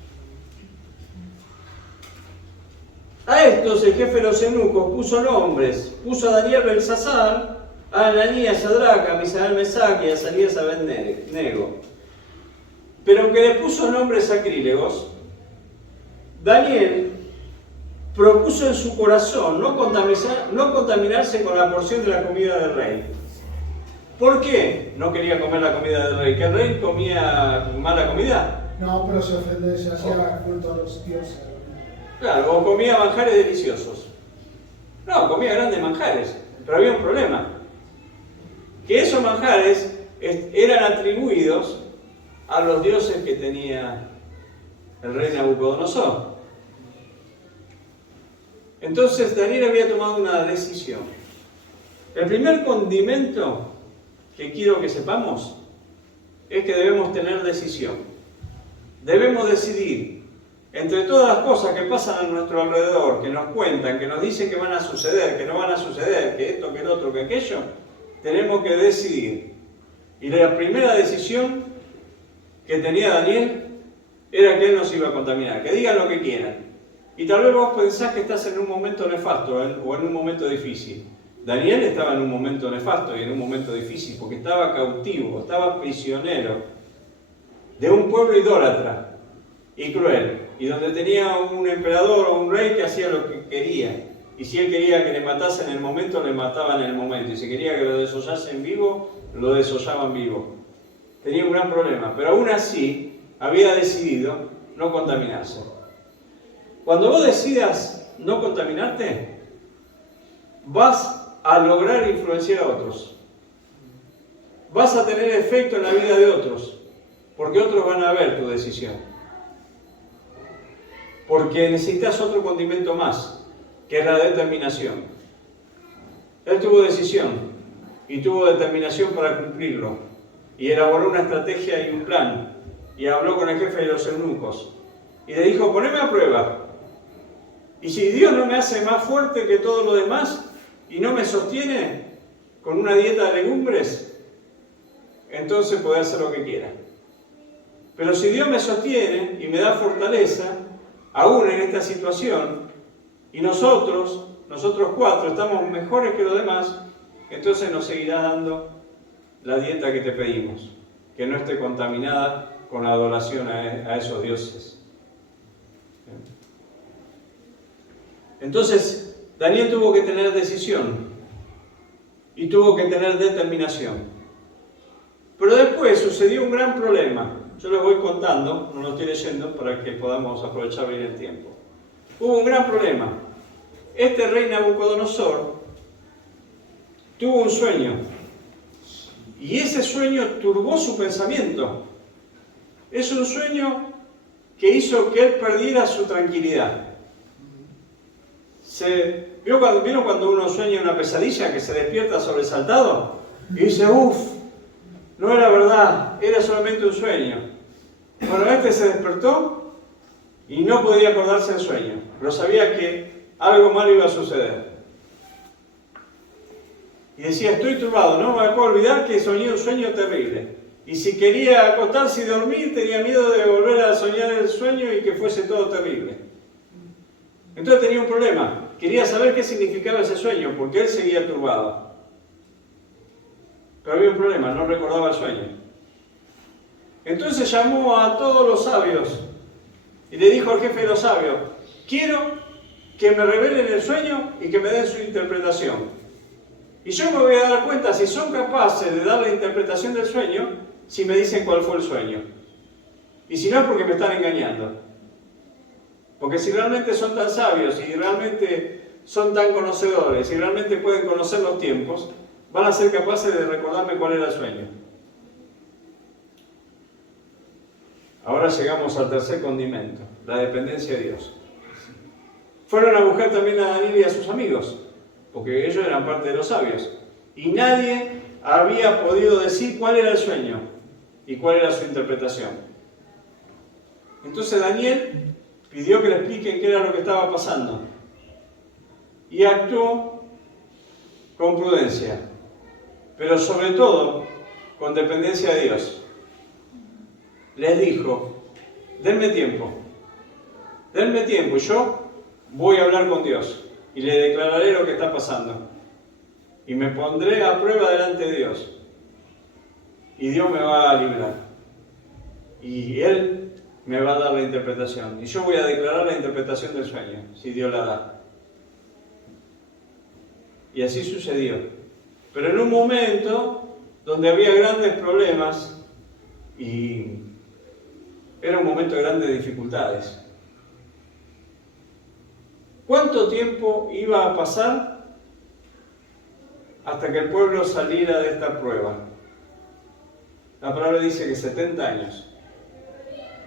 A estos el jefe de los eunucos puso nombres. Puso a Daniel Belsasar, a Ananías Sadraca, a Misael Mesac y a Azarías Abednego. Pero aunque le puso nombres sacrílegos, Daniel propuso en su corazón no contaminarse con la porción de la comida del rey. ¿Por qué no quería comer la comida del rey? ¿Que el rey comía mala comida? No, pero se ofende, se hacía culto a los dioses. Claro, o comía manjares deliciosos. No, comía grandes manjares, pero había un problema. Que esos manjares eran atribuidos a los dioses que tenía el rey Nabucodonosor. Entonces Daniel había tomado una decisión. El primer condimento que quiero que sepamos es que debemos tener decisión. Debemos decidir entre todas las cosas que pasan a nuestro alrededor, que nos cuentan, que nos dicen que van a suceder, que no van a suceder, que esto, que el otro, que aquello, tenemos que decidir. Y la primera decisión que tenía Daniel era que él no se iba a contaminar, que digan lo que quieran. Y tal vez vos pensás que estás en un momento nefasto o en un momento difícil. Daniel estaba en un momento nefasto y en un momento difícil porque estaba cautivo, estaba prisionero de un pueblo idólatra y cruel, y donde tenía un emperador o un rey que hacía lo que quería. Y si él quería que le matasen en el momento, le mataban en el momento. Y si quería que lo desollasen vivo, lo desollaban vivo. Tenía un gran problema, pero aún así había decidido no contaminarse. Cuando vos decidas no contaminarte, vas a lograr influenciar a otros. Vas a tener efecto en la vida de otros, porque otros van a ver tu decisión. Porque necesitas otro condimento más, que es la determinación. Él tuvo decisión y tuvo determinación para cumplirlo. Y elaboró una estrategia y un plan. Y habló con el jefe de los eunucos. Y le dijo, poneme a prueba. Y si Dios no me hace más fuerte que todo lo demás y no me sostiene con una dieta de legumbres, entonces podré hacer lo que quiera. Pero si Dios me sostiene y me da fortaleza, aún en esta situación, y nosotros 4 estamos mejores que los demás, entonces nos seguirá dando la dieta que te pedimos, que no esté contaminada con la adoración a esos dioses. Entonces, Daniel tuvo que tener decisión y tuvo que tener determinación. Pero después sucedió un gran problema. Yo les voy contando, no lo estoy leyendo para que podamos aprovechar bien el tiempo. Hubo un gran problema. Este rey Nabucodonosor tuvo un sueño. Y ese sueño turbó su pensamiento. Es un sueño que hizo que él perdiera su tranquilidad. ¿Vieron cuando uno sueña una pesadilla que se despierta sobresaltado? Y dice, uff, no era verdad, era solamente un sueño. Bueno, este se despertó y no podía acordarse del sueño, pero sabía que algo malo iba a suceder. Y decía, estoy turbado, no me puedo olvidar que soñé un sueño terrible. Y si quería acostarse y dormir, tenía miedo de volver a soñar el sueño y que fuese todo terrible. Entonces tenía un problema. Quería saber qué significaba ese sueño, porque él seguía turbado. Pero había un problema, no recordaba el sueño. Entonces llamó a todos los sabios y le dijo al jefe de los sabios, quiero que me revelen el sueño y que me den su interpretación. Y yo me voy a dar cuenta si son capaces de dar la interpretación del sueño, si me dicen cuál fue el sueño. Y si no es porque me están engañando. Porque si realmente son tan sabios y realmente son tan conocedores y realmente pueden conocer los tiempos, van a ser capaces de recordarme cuál era el sueño. Ahora llegamos al tercer condimento, la dependencia de Dios. Fueron a buscar también a Daniel y a sus amigos, porque ellos eran parte de los sabios. Y nadie había podido decir cuál era el sueño y cuál era su interpretación. Entonces Daniel pidió que le expliquen qué era lo que estaba pasando. Y actuó con prudencia, pero sobre todo con dependencia de Dios. Les dijo, denme tiempo y yo voy a hablar con Dios y le declararé lo que está pasando. Y me pondré a prueba delante de Dios. Y Dios me va a librar. Y Él me va a dar la interpretación. Y yo voy a declarar la interpretación del sueño, si Dios la da. Y así sucedió. Pero en un momento donde había grandes problemas y era un momento de grandes dificultades. ¿Cuánto tiempo iba a pasar hasta que el pueblo saliera de esta prueba? La palabra dice que 70 años.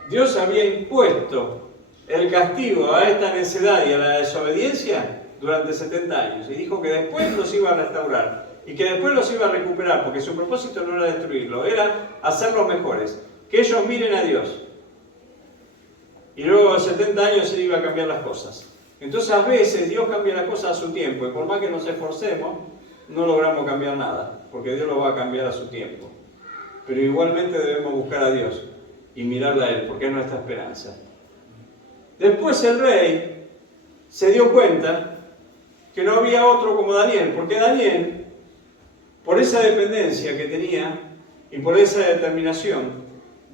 Dios había impuesto el castigo a esta necedad y a la desobediencia durante 70 años. Y dijo que después los iba a restaurar y que después los iba a recuperar, porque su propósito no era destruirlo, era hacerlos mejores. Que ellos miren a Dios. Y luego de 70 años Él iba a cambiar las cosas. Entonces a veces Dios cambia las cosas a su tiempo y por más que nos esforcemos, no logramos cambiar nada, porque Dios lo va a cambiar a su tiempo. Pero igualmente debemos buscar a Dios y mirarle a Él, porque es nuestra esperanza. Después el rey se dio cuenta que no había otro como Daniel, porque Daniel, por esa dependencia que tenía y por esa determinación,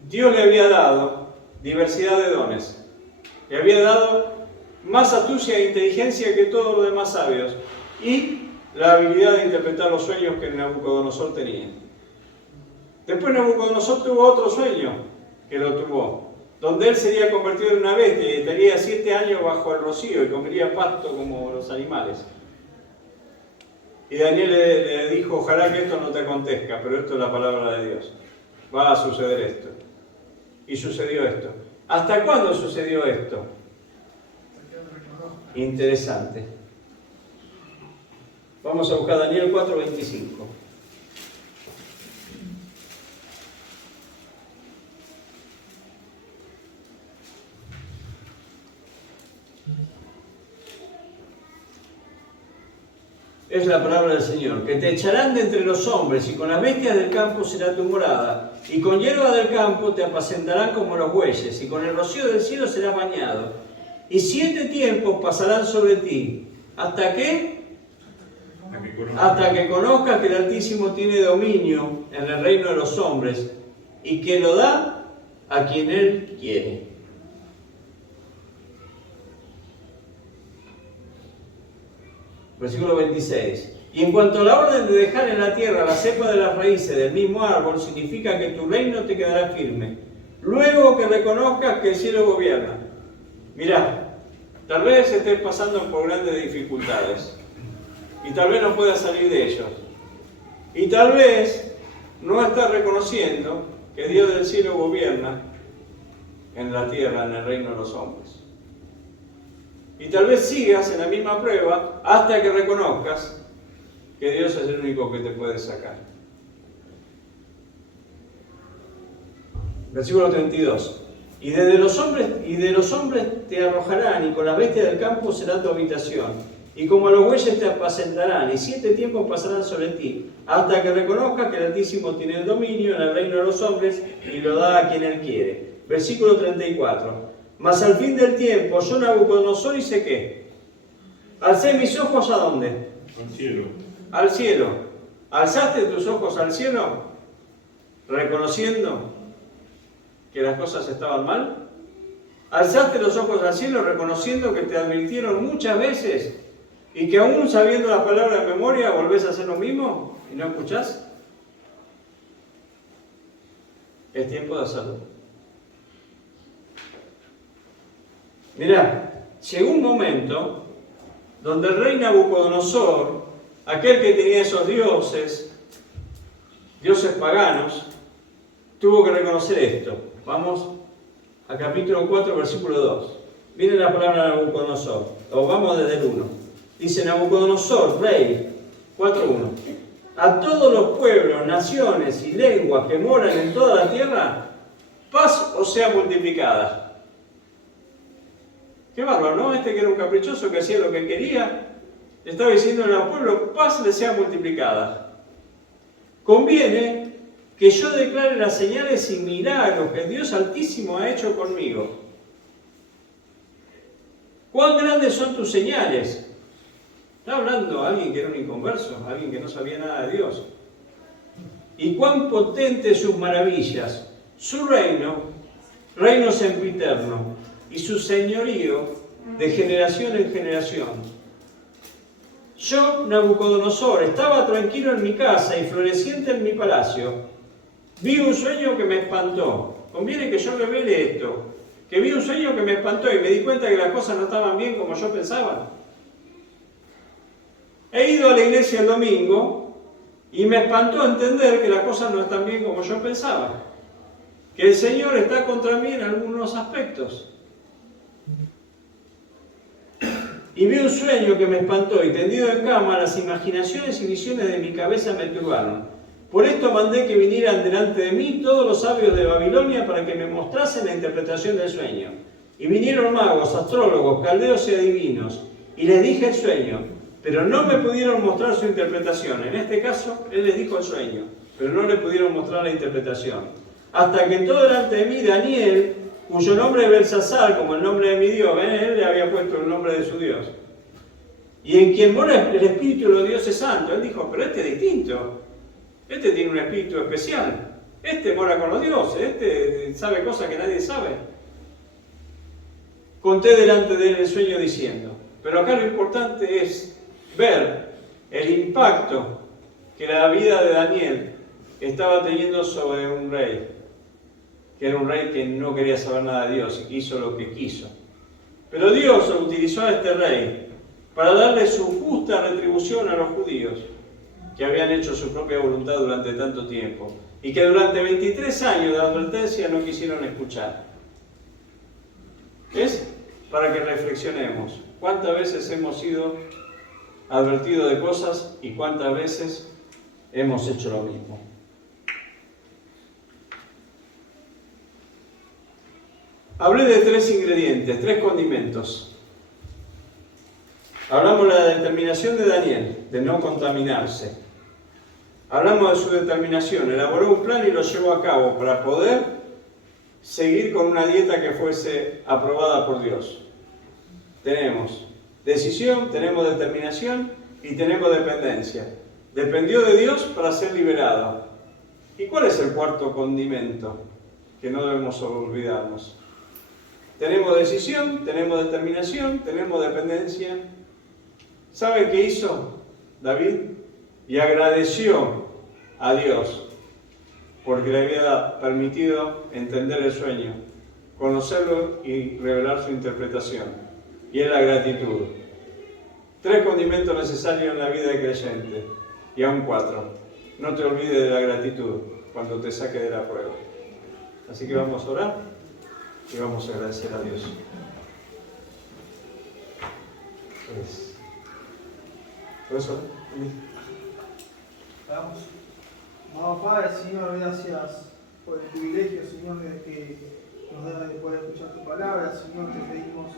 Dios le había dado diversidad de dones. Le había dado más astucia e inteligencia que todos los demás sabios y la habilidad de interpretar los sueños que Nabucodonosor tenía. Después Nabucodonosor tuvo otro sueño que lo turbó, donde él sería convertido en una bestia y estaría 7 años bajo el rocío y comería pasto como los animales. Y Daniel le dijo, ojalá que esto no te acontezca, pero esto es la palabra de Dios. Va a suceder esto. Y sucedió esto. ¿Hasta cuándo sucedió esto? Interesante. Vamos a buscar Daniel 4:25. Es la palabra del Señor, que te echarán de entre los hombres y con las bestias del campo será tu morada, y con hierba del campo te apacentarán como los bueyes, y con el rocío del cielo serás bañado. Y 7 tiempos pasarán sobre ti. ¿Hasta qué? Hasta que conozcas que el Altísimo tiene dominio en el reino de los hombres y que lo da a quien Él quiere. Versículo 26. Y en cuanto a la orden de dejar en la tierra la cepa de las raíces del mismo árbol, significa que tu reino te quedará firme. Luego que reconozcas que el cielo gobierna. Mirá, tal vez estés pasando por grandes dificultades. Y tal vez no puedas salir de ellos. Y tal vez no estás reconociendo que Dios del cielo gobierna en la tierra, en el reino de los hombres. Y tal vez sigas en la misma prueba hasta que reconozcas que Dios es el único que te puede sacar. Versículo 32. Y de los hombres te arrojarán, y con las bestias del campo será tu habitación. Y como a los bueyes te apacentarán, y 7 tiempos pasarán sobre ti, hasta que reconozcas que el Altísimo tiene el dominio en el reino de los hombres y lo da a quien Él quiere. Versículo 34. Mas al fin del tiempo, yo Nabucodonosor hice ¿qué? Alcé mis ojos ¿a dónde? Al cielo. Al cielo. ¿Alzaste tus ojos al cielo? Reconociendo que las cosas estaban mal. ¿Alzaste los ojos al cielo reconociendo que te advirtieron muchas veces y que aún sabiendo la palabra de memoria volvés a hacer lo mismo y no escuchás? Es tiempo de hacerlo. Mirá, llegó un momento donde el rey Nabucodonosor, aquel que tenía esos dioses paganos, tuvo que reconocer esto. Vamos a capítulo 4, versículo 2. Viene la palabra Nabucodonosor, o vamos desde el 1. Dice Nabucodonosor, rey, 4.1. A todos los pueblos, naciones y lenguas que moran en toda la tierra, paz os sea multiplicada. Qué bárbaro, ¿no? Este que era un caprichoso que hacía lo que quería, le estaba diciendo al pueblo, paz le sea multiplicada. Conviene que yo declare las señales y milagros que Dios Altísimo ha hecho conmigo. ¿Cuán grandes son tus señales? Está hablando alguien que era un inconverso, alguien que no sabía nada de Dios. Y cuán potentes sus maravillas, su reino sempiterno, y su señorío de generación en generación. Yo, Nabucodonosor, estaba tranquilo en mi casa y floreciente en mi palacio. Vi un sueño que me espantó. Conviene que yo revele esto. Que vi un sueño que me espantó y me di cuenta que las cosas no estaban bien como yo pensaba. He ido a la iglesia el domingo y me espantó entender que las cosas no están bien como yo pensaba. Que el Señor está contra mí en algunos aspectos. Y vi un sueño que me espantó y tendido en cama las imaginaciones y visiones de mi cabeza me turbaron. Por esto mandé que vinieran delante de mí todos los sabios de Babilonia para que me mostrasen la interpretación del sueño. Y vinieron magos, astrólogos, caldeos y adivinos, y les dije el sueño, pero no me pudieron mostrar su interpretación. En este caso, él les dijo el sueño, pero no le pudieron mostrar la interpretación. Hasta que entró delante de mí Daniel, cuyo nombre es Belsasar, como el nombre de mi Dios, él le había puesto el nombre de su Dios, y en quien mora el espíritu de los dioses santos. Él dijo, pero este es distinto, este tiene un espíritu especial, este mora con los dioses, este sabe cosas que nadie sabe. Conté delante de él el sueño diciendo, pero acá lo importante es ver el impacto que la vida de Daniel estaba teniendo sobre un rey, que era un rey que no quería saber nada de Dios y hizo lo que quiso. Pero Dios utilizó a este rey para darle su justa retribución a los judíos, que habían hecho su propia voluntad durante tanto tiempo y que durante 23 años de advertencia no quisieron escuchar. Es para que reflexionemos cuántas veces hemos sido advertidos de cosas y cuántas veces hemos hecho lo mismo. Hablé de 3 ingredientes, 3 condimentos. Hablamos de la determinación de Daniel, de no contaminarse. Hablamos de su determinación, elaboró un plan y lo llevó a cabo para poder seguir con una dieta que fuese aprobada por Dios. Tenemos decisión, tenemos determinación y tenemos dependencia. Dependió de Dios para ser liberado. ¿Y cuál es el cuarto condimento que no debemos olvidarnos? Tenemos decisión, tenemos determinación, tenemos dependencia. ¿Sabe qué hizo David? y agradeció a Dios porque le había permitido entender el sueño, conocerlo y revelar su interpretación. Y es la gratitud. 3 condimentos necesarios en la vida del creyente, y aún 4. No te olvides de la gratitud cuando te saque de la prueba. Así que vamos a orar y vamos a agradecer a Dios. ¿Puedes orar? Vamos. Amado Padre, Señor, gracias por el privilegio, Señor, de que nos da de poder escuchar tu palabra. Señor, te pedimos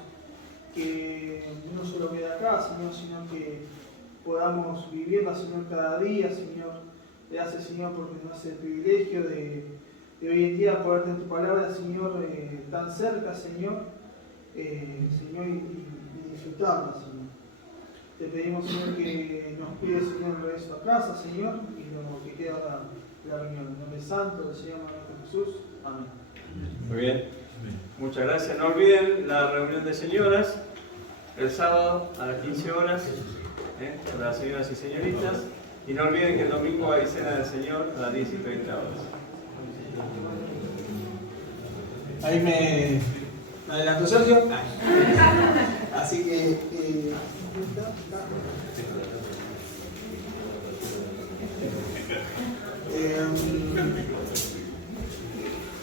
que no solo quede acá, Señor, sino que podamos vivirla, Señor, cada día, Señor. Gracias, Señor, porque nos hace el privilegio de hoy en día poder tener tu palabra, Señor, tan cerca, Señor, Señor, y disfrutarla, Señor. Te pedimos, Señor, que nos pides, Señor, el regreso a casa, Señor, y lo que queda la reunión. En nombre santo del Señor nuestro Jesús. Amén. Muy bien. Muchas gracias. No olviden la reunión de señoras el sábado a las 15 horas, para las señoras y señoritas. Y no olviden que el domingo hay cena del Señor a las 10 y 30 horas. Ahí me adelantó Sergio. Así que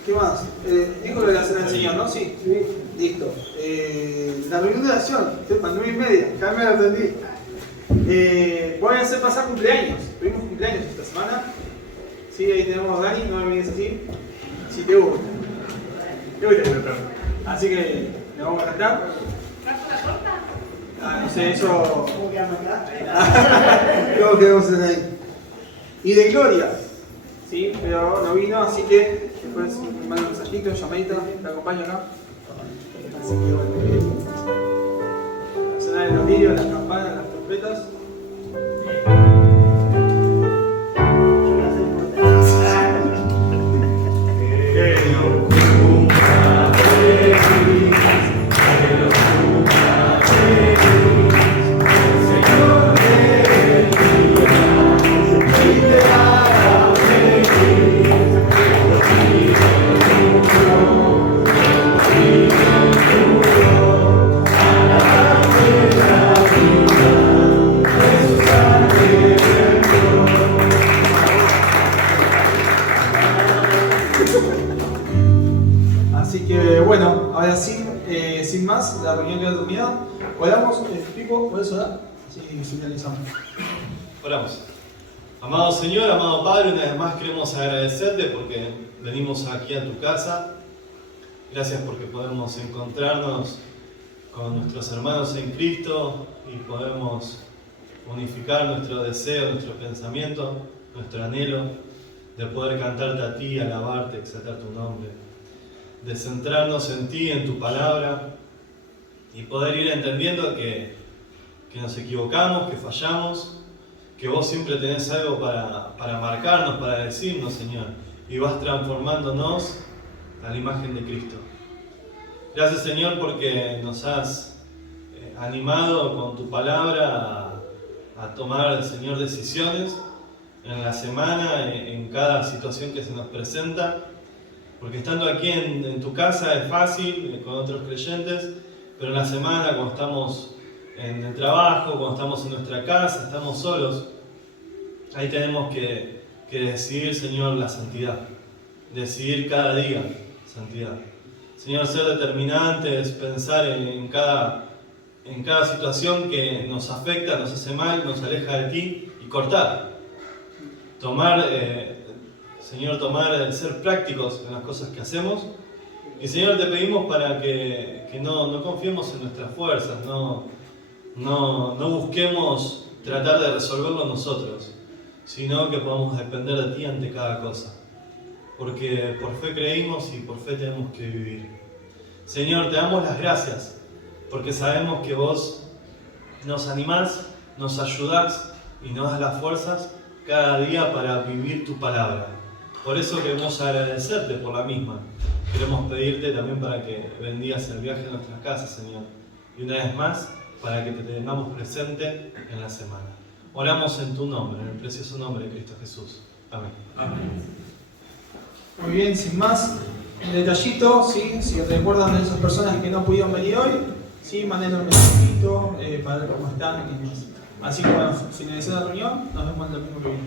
¿qué más? Dijo lo de la cena del Señor, ¿no? Sí. Listo. La reunión de oración, sepan, 9:30, ya me lo entendí. Voy a hacer pasar cumpleaños. Tuvimos cumpleaños esta semana. Sí, ahí tenemos a Dani, no me mires así. Si te gusta. Te gusta. Así que le vamos a cantar. No sé, eso. ¿Cómo quedamos acá? ¿Cómo quedamos ahí? Y de Gloria. Sí, pero no vino, así que después me manda un mensajito, llamadita, te acompaño acá. Así que bueno. Sonar los vidrios, las campanas, las trompetas. Así que bueno, ahora sí, sin más, la reunión queda terminada. Oramos, Pipo, ¿puedes orar? Así finalizamos. Oramos. Amado Señor, amado Padre, una vez más queremos agradecerte porque venimos aquí a tu casa. Gracias porque podemos encontrarnos con nuestros hermanos en Cristo y podemos unificar nuestro deseo, nuestro pensamiento, nuestro anhelo de poder cantarte a ti, alabarte, exaltar tu nombre, de centrarnos en ti, en tu palabra y poder ir entendiendo que nos equivocamos, que fallamos, que vos siempre tenés algo para marcarnos, para decirnos, Señor, y vas transformándonos a la imagen de Cristo. Gracias, Señor, porque nos has animado con tu palabra a tomar, Señor, decisiones en la semana, en cada situación que se nos presenta, porque estando aquí en tu casa es fácil, con otros creyentes, pero en la semana, cuando estamos en el trabajo, cuando estamos en nuestra casa, estamos solos, ahí tenemos que decidir, Señor, la santidad, decidir cada día santidad. Señor, ser determinantes, pensar en cada situación que nos afecta, nos hace mal, nos aleja de ti y cortar. Señor, ser prácticos en las cosas que hacemos. Y Señor, te pedimos para que no confiemos en nuestras fuerzas, no busquemos tratar de resolverlo nosotros, sino que podamos depender de ti ante cada cosa. Porque por fe creímos y por fe tenemos que vivir. Señor, te damos las gracias, porque sabemos que vos nos animás, nos ayudás y nos das las fuerzas cada día para vivir tu palabra. Por eso queremos agradecerte por la misma. Queremos pedirte también para que bendigas el viaje a nuestras casas, Señor. Y una vez más, para que te tengamos presente en la semana. Oramos en tu nombre, en el precioso nombre de Cristo Jesús. Amén. Amén. Muy bien, sin más, un detallito, ¿sí? Si recuerdan de esas personas que no pudieron venir hoy, ¿sí? Manden un mensajito para ver cómo están y demás. Así que bueno, finalizando la reunión, nos vemos el domingo que viene.